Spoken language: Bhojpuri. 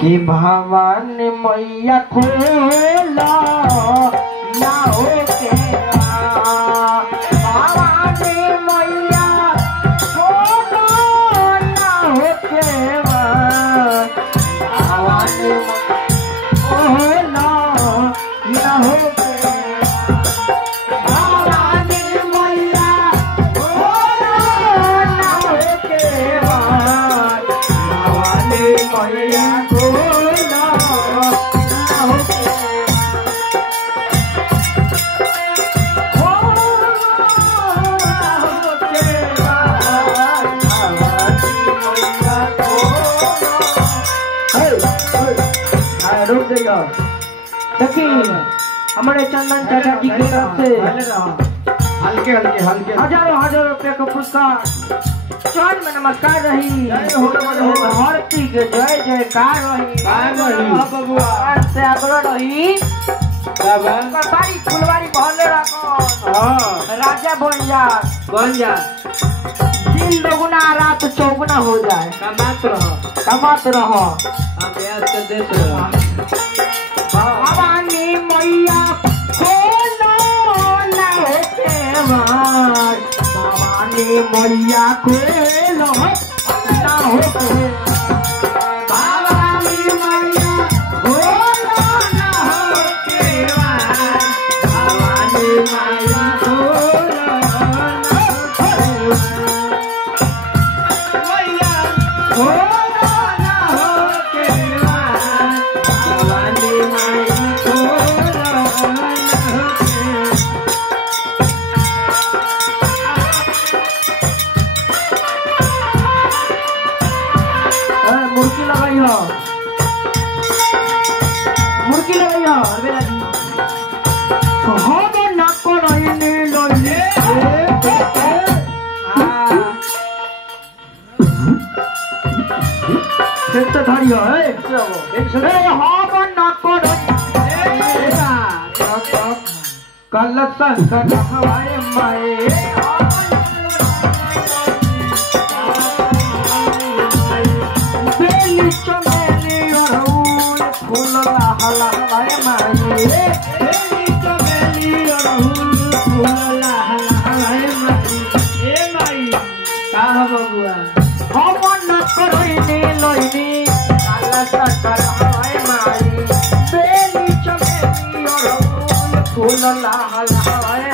कि भवानी मैया खोला ना हो के भवानी मैया खोला ना हो के भवानी खोला ना हो के भवानी मैया खोला ना हो के भवानी मैया देखिए हमारे चंदन चाचा जी की तरफ से हल्के हल्के हल्के हजारों रुपए का पुरस्कार चरण में नमस्कार रही धरती के जय जयकार रही से आग्रह रही फुलवारी भले राजा बन जा दिन दोगुना रात चौगुना हो जाए कमात रहो भवानी मैया खोलो ना हो के भवानी मैया खोलो ना हो के भवानी मैया खोलो ना हो के भवानी मैया खोलो मैया ना हो के भवानी मैया मुर्गी लगाई हो हम ना करने लगे कितना धारी है हम ना कलसन हवाए माए बेली चमेली अड़हुल फूल लहलहाए माए बेली चमेली अड़हुल फूल लहलहाए माई का बबुआ हम न करने लइनी कलसन हवाए माए बेली चमेली अड़हुल फूल लहलहाए